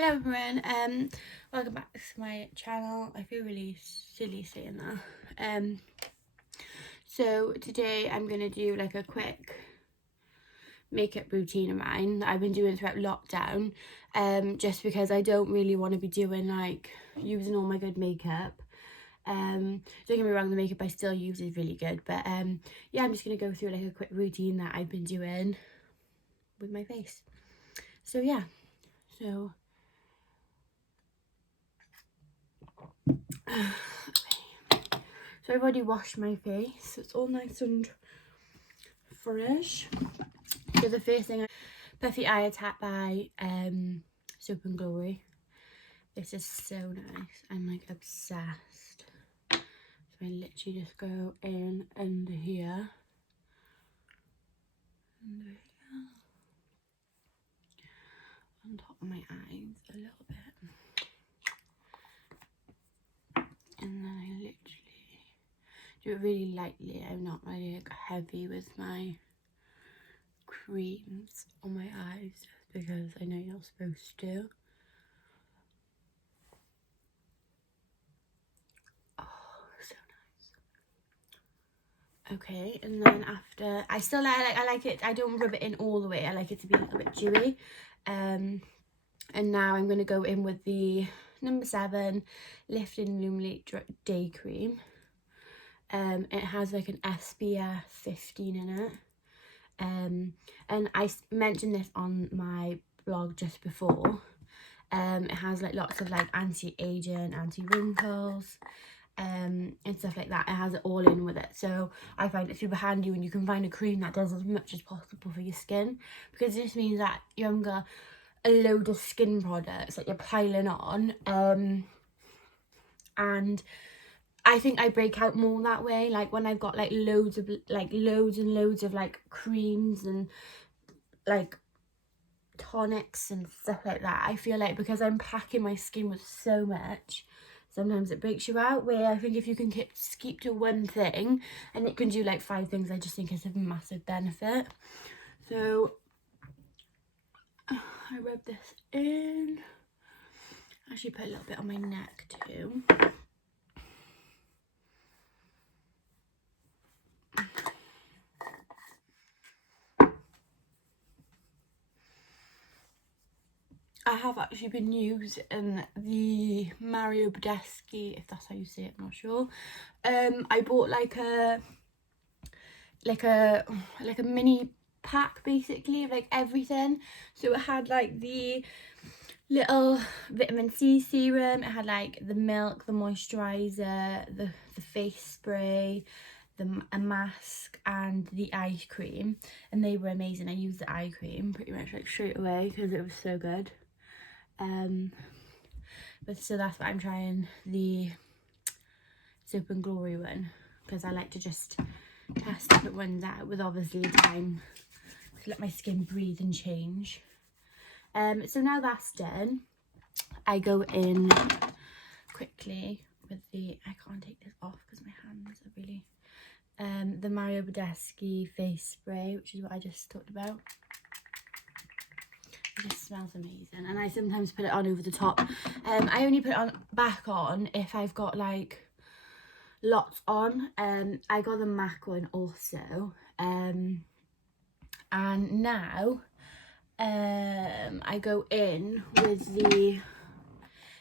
Hello everyone, welcome back to my channel. I feel really silly saying that. So today I'm going to do like a quick makeup routine of mine that I've been doing throughout lockdown, just because I don't really want to be doing like using all my good makeup. Don't get me wrong, the makeup I still use is really good, but yeah, I'm just going to go through like a quick routine that I've been doing with my face. So yeah, so I've already washed my face, so it's all nice and fresh. So the first thing, Puffy Eye Attack by Soap and Glory. This is so nice. I'm like obsessed. So I literally just go in under here. On top of my eyes a little bit. And then I literally do it really lightly. I'm not really like heavy with my creams on my eyes just because I know you're not supposed to. Oh, so nice. Okay, and then after, I still like it, I don't rub it in all the way, I like it to be a little bit dewy. And now I'm going to go in with the number 7 Lift and Illuminate Day Cream. It has like an SPF 15 in it. And I mentioned this on my blog just before. It has like lots of like anti-aging, anti-wrinkles, and stuff like that. It has it all in with it, so I find it super handy when you can find a cream that does as much as possible for your skin, because this means that you haven't got a load of skin products that you're piling on. And I think I break out more that way, like when I've got like loads and loads of like creams and like tonics and stuff like that. I feel like because I'm packing my skin with so much, sometimes it breaks you out, where I think if you can keep to one thing and it can do like 5 things, I just think it's a massive benefit. So I rub this in. Actually put a little bit on my neck too. I have actually been using the Mario Badescu, if that's how you say it, I'm not sure. I bought like a mini pack basically of like everything. So it had like the little vitamin C serum, it had like the milk, the moisturizer, the face spray, a mask and the eye cream, and they were amazing. I used the eye cream pretty much like straight away because it was so good. But so that's what I'm trying, the Soap and Glory one, because I like to just test different ones out with obviously time to let my skin breathe and change. So now that's done, I go in quickly with the, I can't take this off because my hands are really, the Mario Badescu face spray, which is what I just talked about. It just smells amazing, and I sometimes put it on over the top. I only put it back on if I've got like lots on. I got the MAC one also, and now I go in with the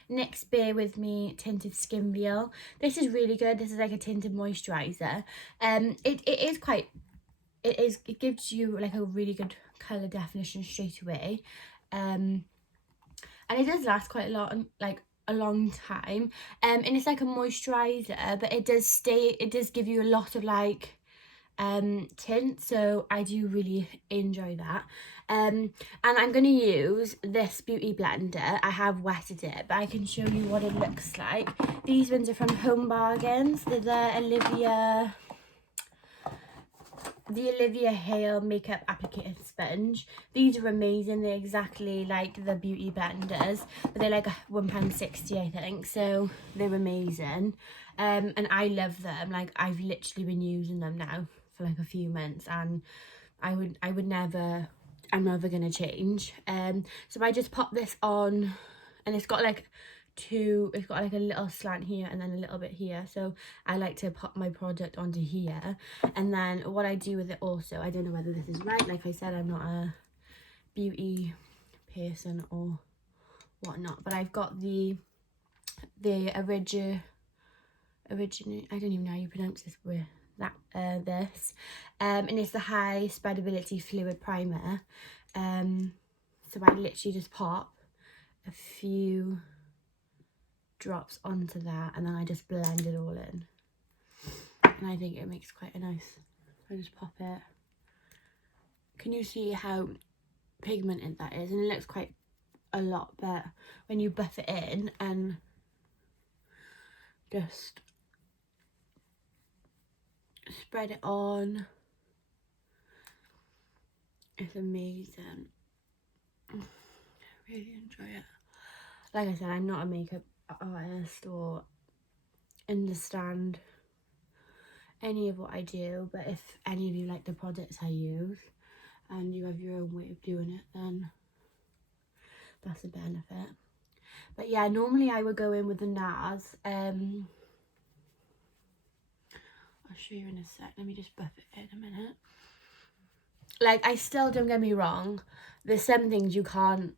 NYX Bear With Me Tinted Skin Veil. This is really good. This is like a tinted moisturizer. It gives you like a really good colour definition straight away, and it does last quite a lot, like a long time, and it's like a moisturizer, but it does give you a lot of like tint, so I do really enjoy that. And I'm going to use this beauty blender. I have wetted it, but I can show you what it looks like. These ones are from Home Bargains. They're the Olivia Hale makeup applicator sponge. These are amazing. They're exactly like the beauty blenders, but they're like £1.60 I think, so they're amazing. And I love them. Like, I've literally been using them now for like a few months, and I'm never gonna change. So I just pop this on and it's got like a little slant here and then a little bit here, so I like to pop my product onto here. And then what I do with it also, I don't know whether this is right, like I said, I'm not a beauty person or whatnot, but I've got the origin I don't even know how you pronounce this word, this and it's the high spreadability fluid primer. So I literally just pop a few drops onto that, and then I just blend it all in, and I think it makes quite a nice, I just pop it. Can you see how pigmented that is? And it looks quite a lot, but when you buff it in and just spread it on, it's amazing. I really enjoy it. Like I said, I'm not a makeup artist or understand any of what I do, but if any of you like the products I use and you have your own way of doing it, then that's a benefit. But yeah, normally I would go in with the NARS. I'll show you in a sec. Let me just buff it in a minute. Like, I still, don't get me wrong, there's some things you can't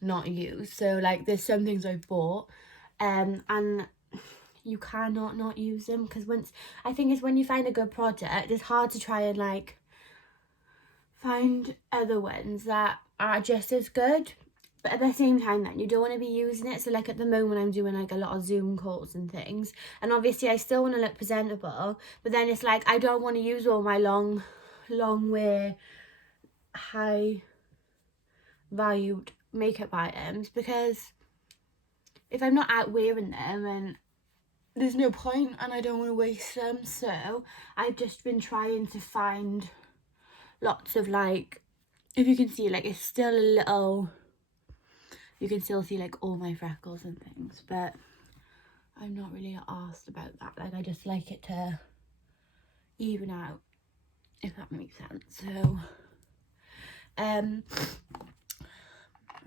not use. So like there's some things I've bought and you cannot not use them, because I think it's when you find a good product, it's hard to try and like find other ones that are just as good, but at the same time then you don't want to be using it. So like at the moment I'm doing like a lot of Zoom calls and things, and obviously I still want to look presentable, but then it's like I don't want to use all my long wear high valued makeup items, because if I'm not out wearing them, and there's no point and I don't want to waste them. So I've just been trying to find lots of, like, if you can see, like, it's still a little, you can still see like all my freckles and things, but I'm not really arsed about that. Like, I just like it to even out, if that makes sense. So I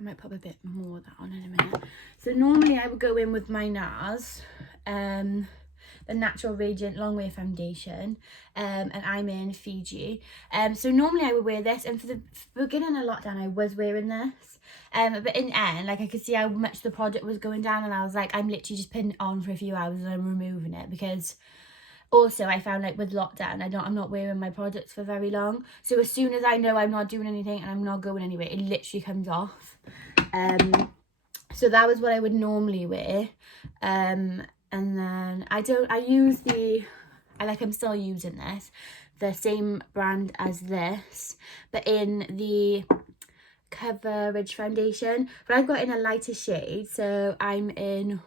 might put a bit more of that on in a minute. So normally I would go in with my NARS, the Natural Radiant Long Wear Foundation, and I'm in Fiji. So normally I would wear this, and for the beginning of lockdown I was wearing this, but in the end, like, I could see how much the product was going down, and I was like, I'm literally just putting it on for a few hours and I'm removing it, because also I found, like, with lockdown I'm not wearing my products for very long. So as soon as I know I'm not doing anything and I'm not going anywhere, it literally comes off. So that was what I would normally wear. And then I'm still using this, the same brand as this, but in the Coverage foundation, but I've got in a lighter shade, so I'm in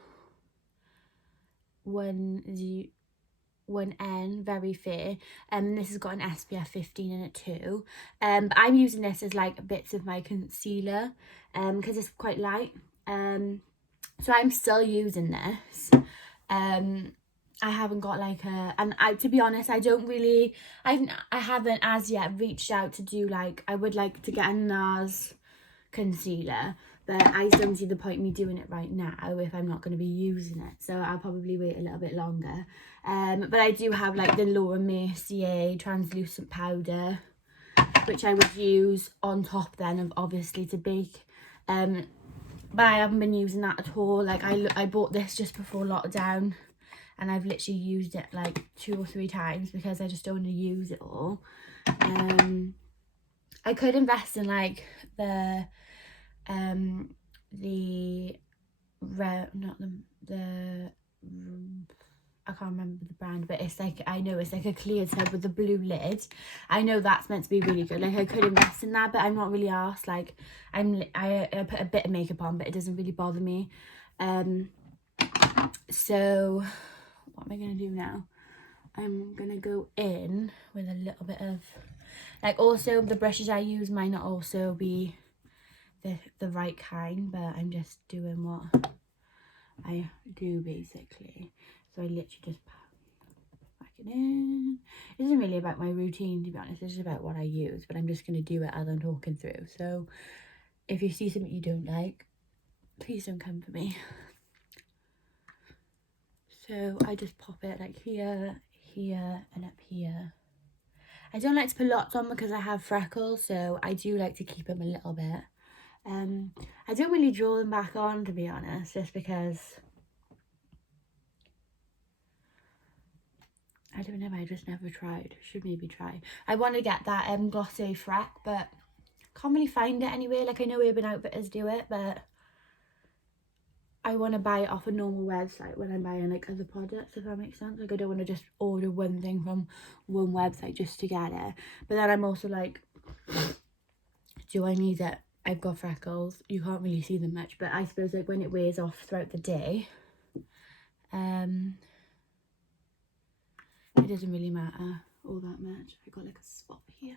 1N, Very Fair, and this has got an SPF 15 in it too. But I'm using this as like bits of my concealer, because it's quite light. So I'm still using this. I haven't got like to be honest, I haven't as yet reached out to do, like, I would like to get a NARS concealer, but I just don't see the point in me doing it right now if I'm not going to be using it. So I'll probably wait a little bit longer. But I do have like the Laura Mercier translucent powder, which I would use on top then of, obviously, to bake. But I haven't been using that at all. Like, I bought this just before lockdown, and I've literally used it like 2 or 3 times because I just don't want to use it all. I could invest in like the I can't remember the brand, but it's like, I know it's like a clear tub with a blue lid. I know that's meant to be really good. Like, I could invest in that, but I'm not really arsed. Like, I put a bit of makeup on, but it doesn't really bother me. So what am I gonna do now? I'm gonna go in with a little bit of, like, also the brushes I use might not also be the right kind, but I'm just doing what I do basically. So I literally just pack it in. It isn't really about my routine, to be honest. It's just about what I use, but I'm just going to do it as I'm talking through. So if you see something you don't like, Please don't come for me. So I just pop it like here, here, and up here. I don't like to put lots on because I have freckles, so I do like to keep them a little bit. I don't really draw them back on, to be honest, just because I don't know, I just never tried. Should maybe try. I want to get that glossy freck, but can't really find it anywhere. Like, I know Urban Outfitters do it, but I want to buy it off a normal website when I'm buying like other products, if that makes sense. Like, I don't want to just order one thing from one website just to get it. But then I'm also like, do I need it? I've got freckles. You can't really see them much, but I suppose like when it wears off throughout the day, it doesn't really matter all that much. I got like a spot here,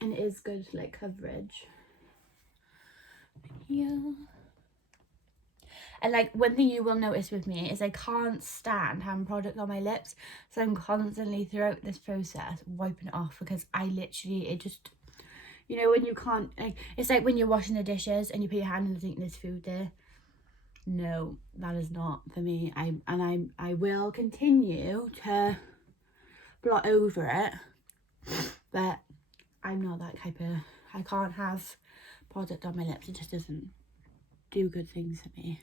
and it is good like coverage here. And like, one thing you will notice with me is I can't stand having product on my lips, so I'm constantly throughout this process wiping it off, because I literally, it just, you know, when you can't, like, it's like when you're washing the dishes and you put your hand in the sink and there's food there. No, that is not for me. I will continue to blot over it, but I'm not that type of, I can't have product on my lips. It just doesn't do good things for me.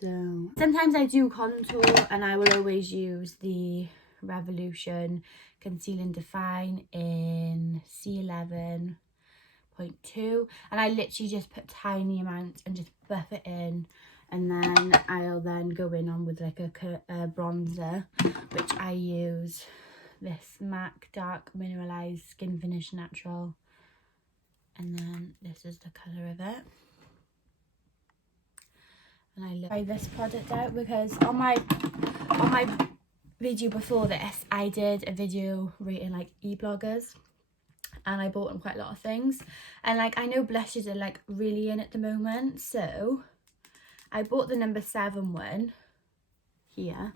So sometimes I do contour, and I will always use the Revolution Conceal and Define in C11.2, and I literally just put tiny amounts and just buff it in, and then I'll then go in on with like a bronzer, which I use this MAC Dark Mineralized Skin Finish Natural, and then this is the colour of it. And I try this product out because on my video before this, I did a video rating like e-bloggers, and I bought them quite a lot of things, and like, I know blushes are like really in at the moment, so I bought the number 7 one here,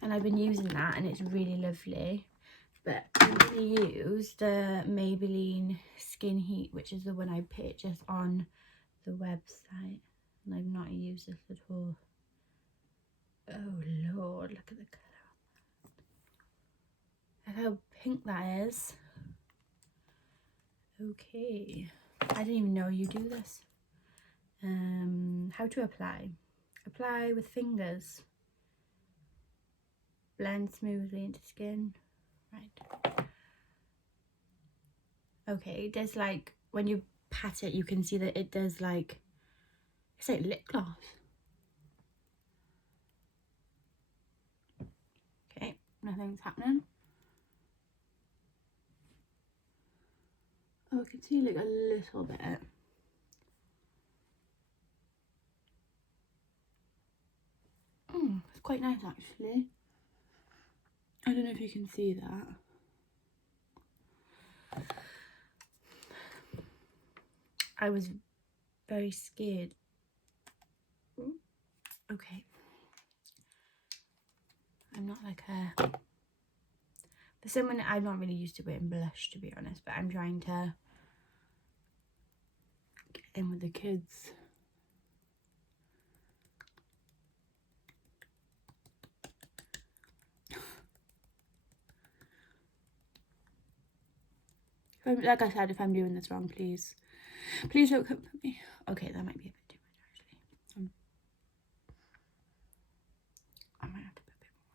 and I've been using that, and it's really lovely. But I'm going to use the Maybelline Skin Heat, which is the one I purchased on the website, and I've not used this at all. Oh Lord, look at the colour. Look how pink that is. Okay, I didn't even know you do this. How to apply. Apply with fingers. Blend smoothly into skin. Right. Okay, it does like, when you pat it, you can see that it does like, it's like lip gloss. Okay, nothing's happening. Oh, I can see like a little bit. It's quite nice actually. I don't know if you can see that. I was very scared. Okay. I'm not like a... For someone, I'm not really used to wearing blush, to be honest, but I'm trying to get in with the kids. Like I said, if I'm doing this wrong, please don't come for me. Okay, that might be a bit too much actually. I might have to put a bit more on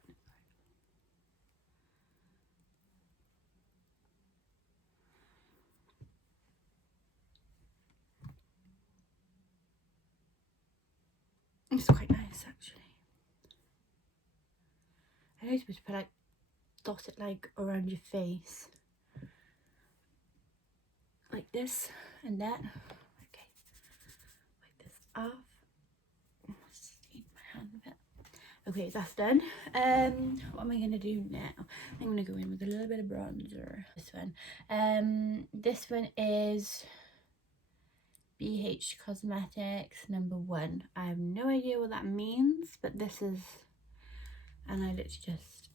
this side. It's quite nice actually. I know you're supposed to put like, dot it like around your face. Like this and that. Okay. Wipe this off. Just need my hand a bit. Okay, that's done. What am I gonna do now? I'm gonna go in with a little bit of bronzer. This one is BH Cosmetics number 1. I have no idea what that means, but this is, and I literally just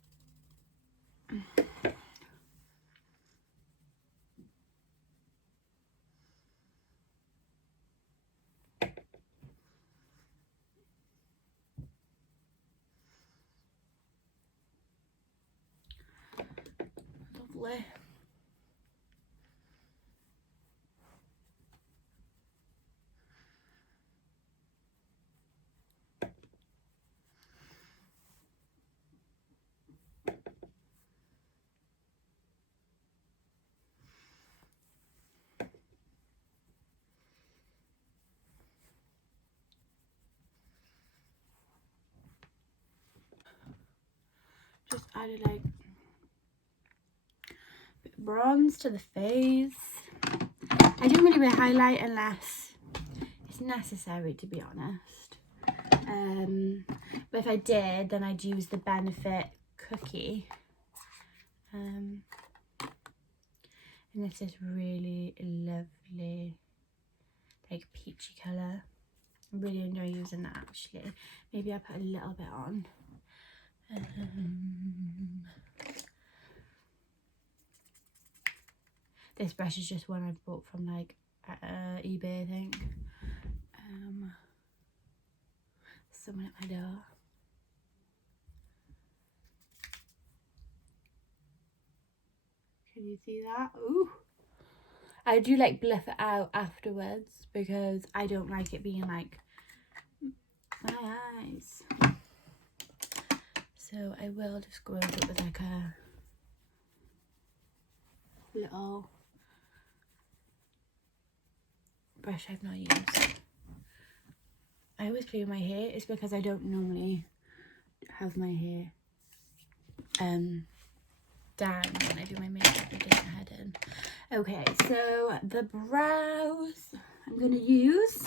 lightly. Just added like a bit of bronze to the face. I don't really wear highlight unless it's necessary, to be honest. But if I did, then I'd use the Benefit cookie. And this is really lovely, like peachy colour. I really enjoy using that actually. Maybe I'll put a little bit on. This brush is just one I bought from like eBay, I think. Someone at my door. Can you see that? Ooh. I do like bluff it out afterwards because I don't like it being like my eyes. So I will just go over it with like a little brush I've not used. I always play with my hair. It's because I don't normally have my hair down when I do my makeup. I get my head in. Okay, so the brows, I'm gonna use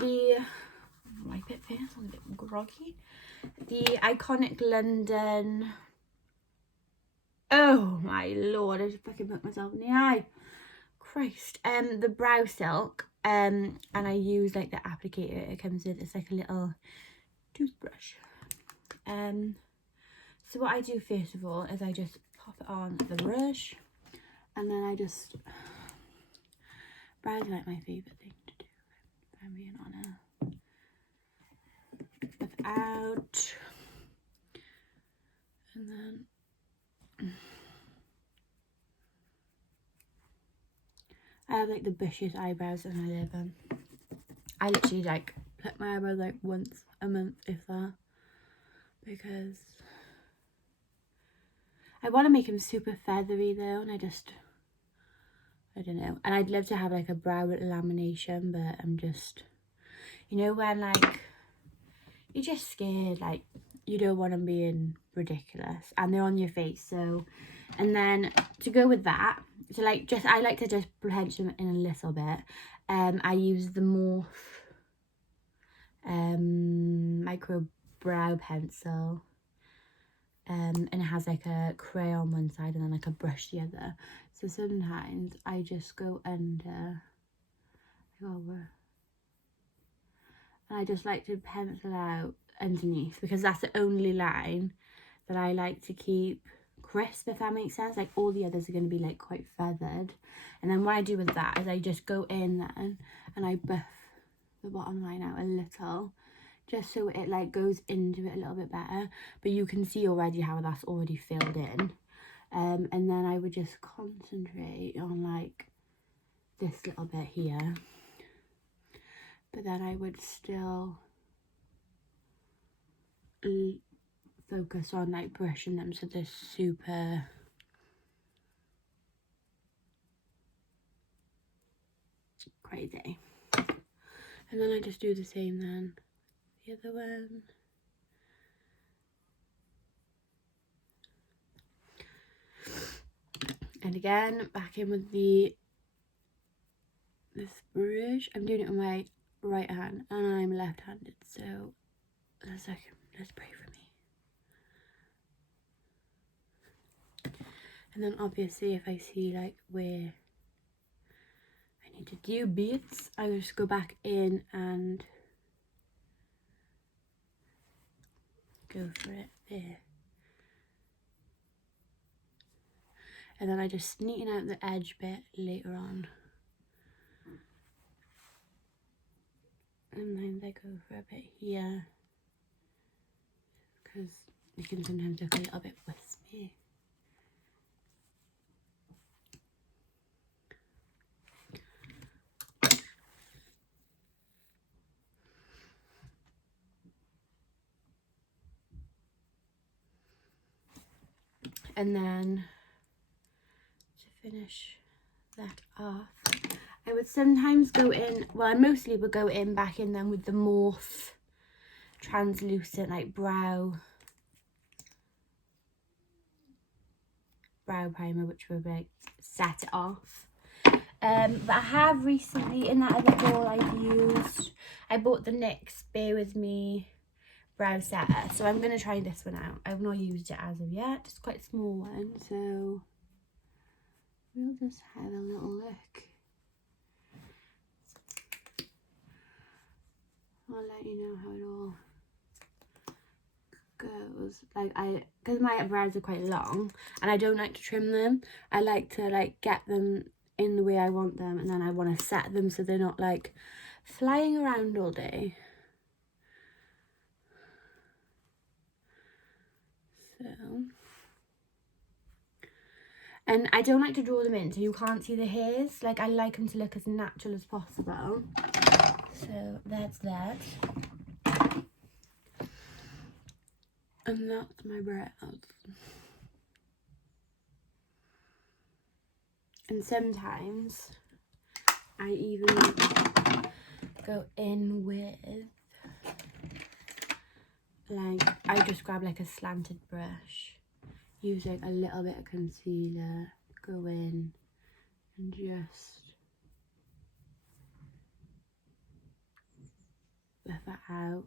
the, my bit face, I'm a bit groggy. The Iconic London, oh my lord, I just fucking put myself in the eye. Christ. The Brow Silk, and I use like the applicator it comes with. It's like a little toothbrush. So what I do first of all is I just pop it on the brush, and then I just, brows are like my favourite thing to do, if I'm being honest. Without, and then I have like the bushiest eyebrows and I live in. I literally like pluck my eyebrows like once a month, if that, because I want to make them super feathery though, and I don't know. And I'd love to have like a brow lamination, but I'm just, you know, when like you're just scared, like you don't want them being ridiculous and they're on your face. So, and then to go with that, so like just, I like to just blend them in a little bit. I use the Morphe micro brow pencil. And it has like a crayon one side and then like a brush the other. So sometimes I just go under, and I just like to pencil out underneath, because that's the only line that I like to keep crisp, if that makes sense. Like all the others are going to be like quite feathered, and then what I do with that is I just go in then and I buff the bottom line out a little, just so it like goes into it a little bit better. But you can see already how that's already filled in. And then I would just concentrate on like this little bit here, but then I would still focus on like brushing them so they're super crazy. And then I just do the same then the other one. And again, back in with this brush. I'm doing it on my right hand and I'm left-handed, so a second, just pray for me. And then obviously if I see like where I need to do bits, I just go back in and go for it there. And then I just neaten out the edge bit later on. And then I go for a bit here, because it can sometimes look a little bit wispy. And then to finish that off, I would sometimes go in, well, I mostly would go in back in them with the Morphe translucent like brow primer, which would like set it off. But I have recently, in that other haul I've used, I bought the NYX Bear With Me brow setter, so I'm going to try this one out. I've not used it as of yet, it's quite a small one, so we'll just have a little look. I'll let you know how it all goes. Like, because my brows are quite long and I don't like to trim them, I like to like get them in the way I want them, and then I want to set them so they're not like flying around all day. So, and I don't like to draw them in so you can't see the hairs. Like, I like them to look as natural as possible. So that's that. And that's my brows. And sometimes I even go in with, like, I just grab like a slanted brush, use like a little bit of concealer, go in and just buff it out.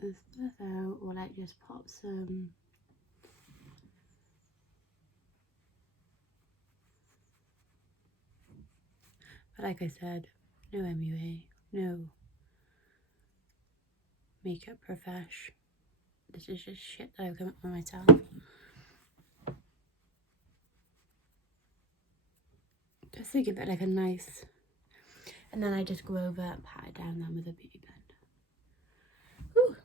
Just buff out, or like just pop some. But like I said, no MUA, no makeup profesh. This is just shit that I've come up with myself. Just to give it like a nice, and then I just go over and pat it down then with a beauty blender. Whew.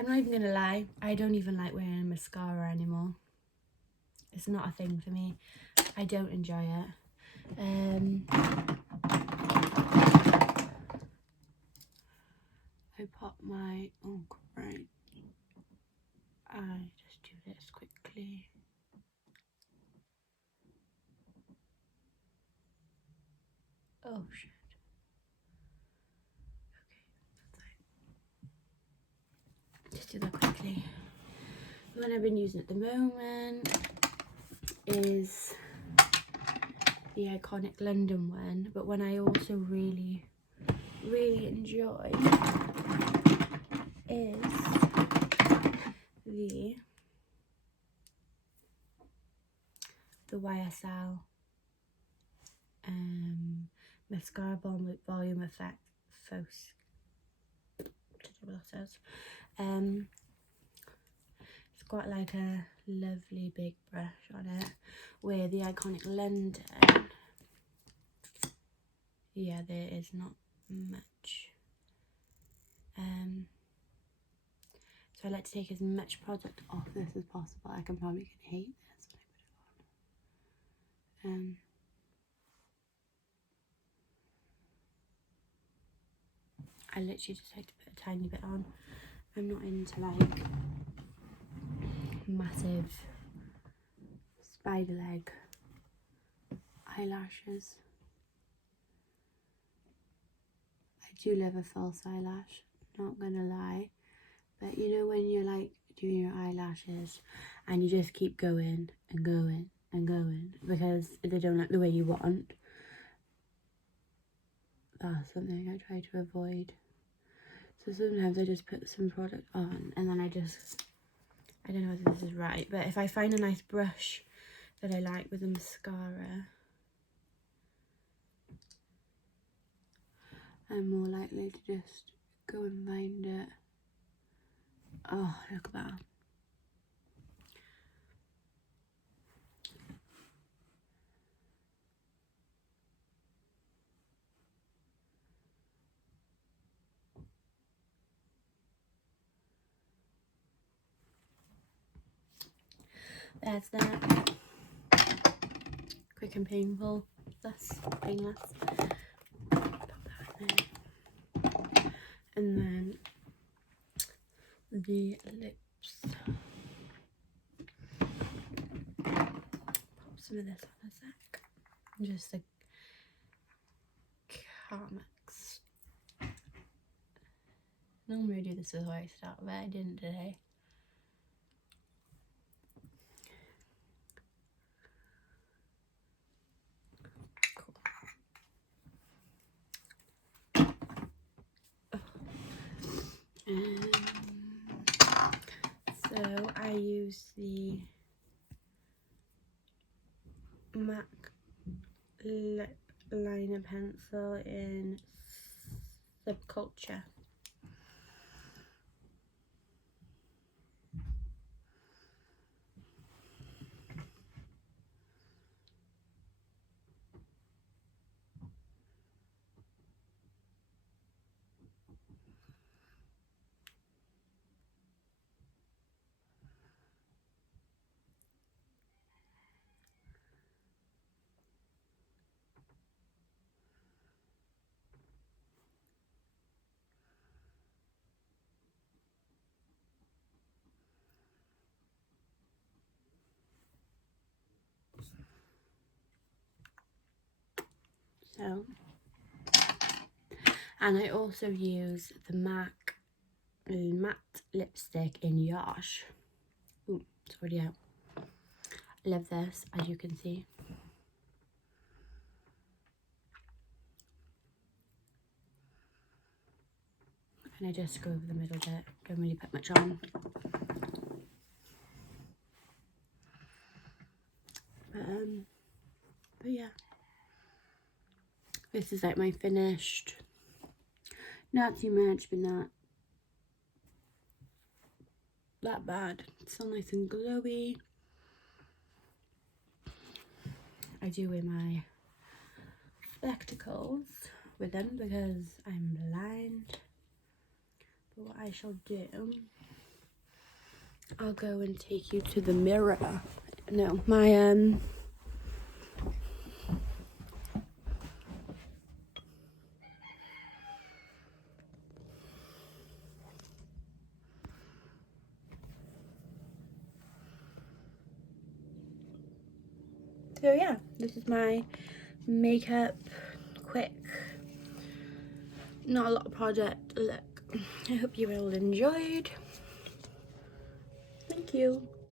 I'm not even gonna lie, I don't even like wearing mascara anymore. It's not a thing for me. I don't enjoy it. I pop my, oh great, I just do this quickly. Oh shit. Okay, just do that quickly. The one I've been using at the moment is the iconic London one, but one I also really enjoy is the YSL mascara bomb with volume effect faux. What that says. It's got like a lovely big brush on it, where the iconic London, yeah, there is not much. So I like to take as much product off this as possible. I can probably hate this when I put it on. I literally just like to put a tiny bit on. I'm not into like massive spider leg eyelashes. I do love a false eyelash, not gonna lie. But you know when you're like doing your eyelashes and you just keep going and going and going because they don't look the way you want. That's something I try to avoid. So sometimes I just put some product on and then I don't know whether this is right, but if I find a nice brush that I like with a mascara, I'm more likely to just go and find it. Oh, look at that. That's that. quick and painful, less painless. Pop that in there. And then the lips. Pop some of this on a sec. Just a Carmex. Normally I do this before I start, but I didn't today. So I use the MAC lip liner pencil in Subculture. So, and I also use the MAC matte lipstick in Yash. Ooh, it's already out. I love this, as you can see. And I just go over the middle bit, don't really put much on. But yeah, this is like my finished. Not too much, but not that bad. It's still nice and glowy. I do wear my spectacles with them because I'm blind. But what I shall do, I'll go and take you to the mirror. No, my so yeah, this is my makeup quick, not a lot of project look. I hope you all enjoyed. Thank you.